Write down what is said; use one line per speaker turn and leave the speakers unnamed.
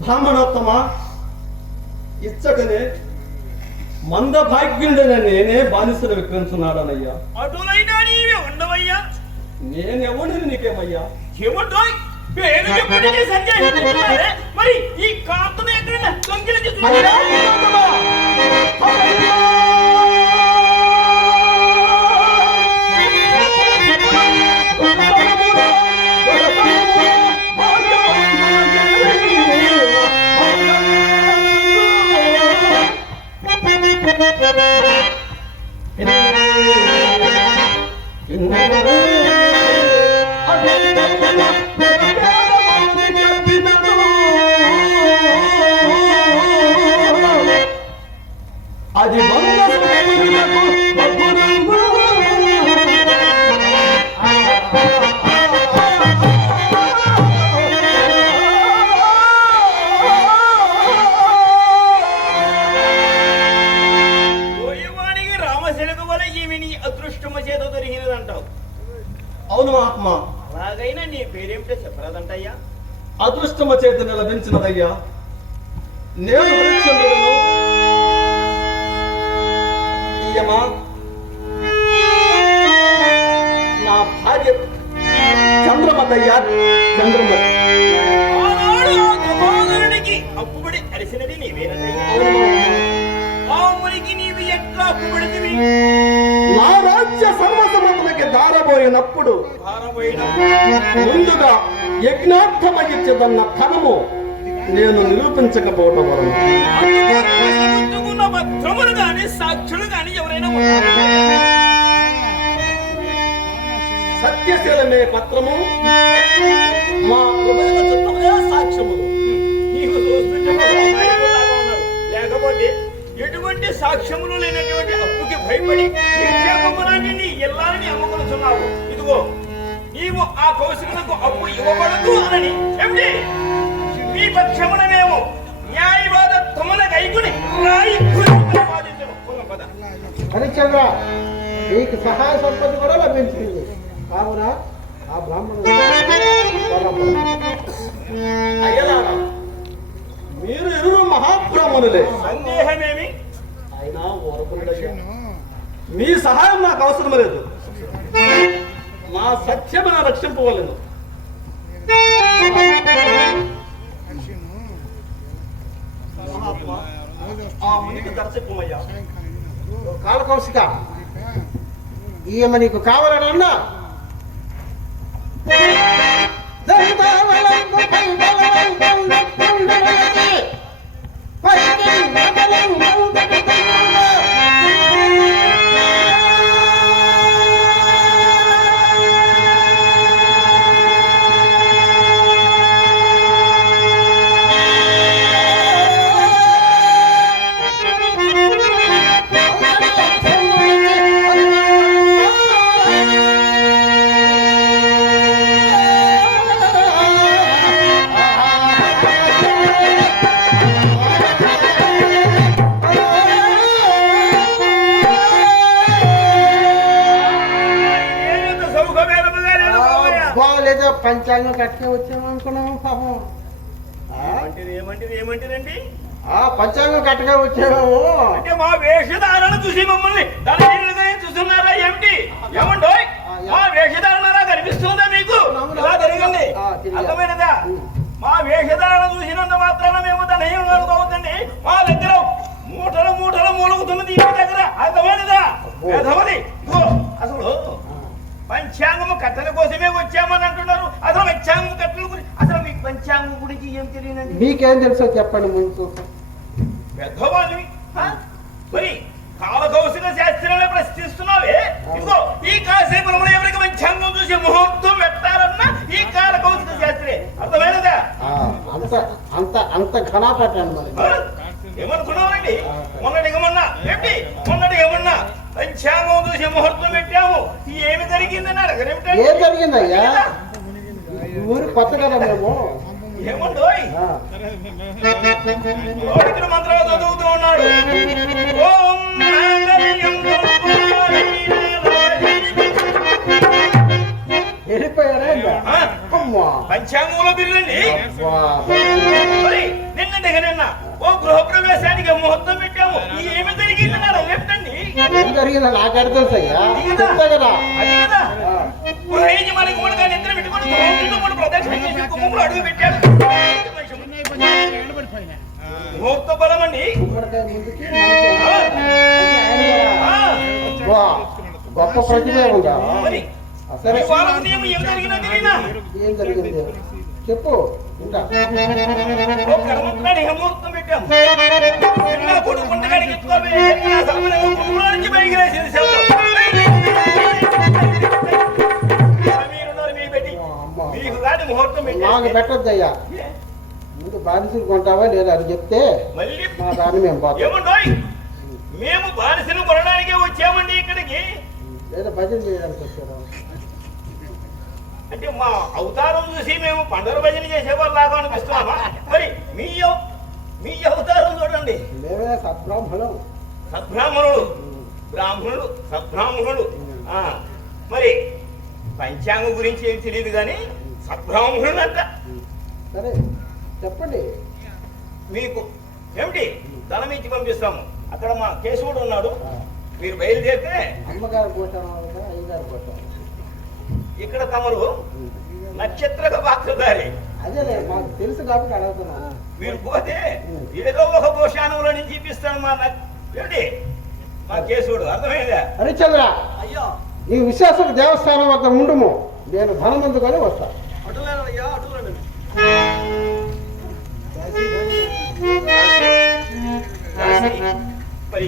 బ్రాహ్మణోత్తమ ఇచ్చటనే మంద భాగ్యుండన నేనే బానిసలు విక్రమిస్తున్నాడనయ్యా
అటులైనా నీవే ఉండవయ్యా
నేనెవడిని నీకేమయ్యా
ఏమంటాయ్ పేరు చెప్పడానికి సంజయ్ మరి ఈ కాంతను ఎక్కడైనా దొంగిలించి
అవును మహాత్మా
అలాగైనా నీ పేరేమిటో చెప్పరాదంటయ్యా.
అదృష్టమ చేత లభించినదయ్యా నేను నా భార్య చంద్రమతయ్యా చంద్రమతి ముందుగా యజ్ఞార్థమగిచ్చదన్న ధనము నేను నిరూపించకపోవటం వలన
అందుకున్న భద్రములు గాని సాక్షులు గాని ఎవరైనా ఉన్నారా?
సత్యశీలమే పత్రము మా హృదయ
నీవు చూస్తుంటే ఉన్నావు. లేకపోతే ఎటువంటి సాక్ష్యములు లేనటువంటి అప్పుకి భయపడి ఆ కౌశికులకు అప్పు ఇవ్వబడదు అనని ఏమిటి మీ పక్షమున మేము న్యాయవాద తమన రాయి పద.
హరిశ్చంద్ర నీకు సహాయ సంపత్తి కూడా లభించింది. కావున ఆ బ్రాహ్మణుడు
మీరు ఇరువురు మహాబ్రాహ్మణులే.
సందేహమేమి?
అయినా మీ సహాయం నాకు అవసరం లేదు. నా సత్యమైన రక్షింపవలను మహాత్మా. ఆ మునికి దర్శకమయ్యా
కాలకౌశిక. ఈమె నీకు కావాలనన్నా బాగలేదో పంచాంగం కట్టే వచ్చాము అనుకున్నాము పాపం.
ఏమంటిదండి?
ఆ పంచాంగం కట్టగా వచ్చాము
అంటే మా వేషధారణ చూసి మమ్మల్ని దళహీనులుగా చూస్తున్నారా ఏమిటి? ఏమంటోయ్ మా వేషధారణ కనిపిస్తుందా మీకు? ఇలా
తెలియదు.
అర్థమైనదా మా వేషధారణ చూసినంత మాత్రాన మేము దళహీనులు అనుకోవద్దండి? మా దగ్గర మూటలు మూటలు మూలుగుతున్నది ఇంటి దగ్గర. అర్థమైనదా పంచాంగము కట్టల కోసమే వచ్చామని అంటున్నారు. అసలు పంచాంగం కట్టల గురించి అసలు మీకు పంచాంగం గురించి ఏం తెలియనండి?
మీకేం తెలుసో చెప్పండి ముందు.
పెద్దవాళ్ళవి? మరి కాలకౌశిక శాస్త్రాన్ని ప్రశ్నిస్తున్నావే? ఇదిగో ఈ కాసేపులో ఎవరికి పంచాంగం చూసి ముహూర్తం పెట్టారన్నా ఈ కాలకౌశిక శాస్త్రే. అర్థమైనదా
అంత అంత అంత ఘనాపట్టాను మరి.
హ? ఏమనుకున్నావండి మొన్నటికి మొన్న ఏంటి? మొన్నటికి మొన్న పంచాంగం చూసి ముహూర్తం పెట్టాము. ఏమి జరిగిందని అడగరేమిటండి?
ఏం జరిగిందయ్యా? ఊరు కొత్త కదా మేము
చదువుతూ ఉన్నాడు. ఓం
వెళ్ళిపోయారా
పంచాంగంలో బిల్లండి
అబ్బా.
మరి ఓ గృహప్రవేశానికి ముహూర్తం పెట్టాము. ఏమి
ఏం జరిగిందో? నాకు అర్థం తెలుసు అయ్యా చెప్తా కదా
అడుగు పెట్టాడు ముహూర్త బలం అండి
గొప్ప ప్రతిభ ఉందా? సరే
ఏం
జరిగింది చెప్పు. ఇంకా.
ముహూర్తం పెట్టాము. ముహూర్తం
నాకు
పెట్టి
పెట్టొద్దయ్యా. ముందు బానిసలు కొంటావా లేదా అని చెప్తే
మళ్ళీ
మా దాన్ని మేము పోతాం.
మేము బానిసను కొనడానికే వచ్చామండి ఇక్కడికి.
లేదా భజన చేయడానికి వచ్చారు?
అంటే మా అవతారం చూసి మేము పండుగ భజన చేసేవాళ్ళు అనిపిస్తున్నామా? మరి మీ మీ అవతారం చూడండి.
మేమే సద్బ్రాహ్మణం
సద్బ్రాహ్మణుడు బ్రాహ్మణుడు సద్బ్రాహ్మణుడు మరి పంచాంగం గురించి ఏం తెలియదు కానీ సద్బ్రాహ్మణుడు అంట
సరే చెప్పండి.
మీకు ఏమిటి? ధనం ఇచ్చి పంపిస్తాము. అక్కడ మా కేశవుడు ఉన్నాడు. మీరు బయలుదేరితే
అమ్మగారు అయ్యగారు
ఇక్కడ తమరు నక్షత్రక పాత్రధారి.
అదేలే మాకు తెలుసు కాబట్టి అడుగుతున్నాను
మీరు పోతే ఏదో ఒక భూషాణంలో నుంచి ఇప్పిస్తాను మా ఏమిటి? మా కేశవుడు అర్థమైందా?
హరిచంద్ర
అయ్యా.
ఈ విశ్వాస దేవస్థానం వద్ద ఉండుము. నేను ధనమందుకొని వస్తాను
అటులేనయ్యా అటులేను
కాశీ. మరి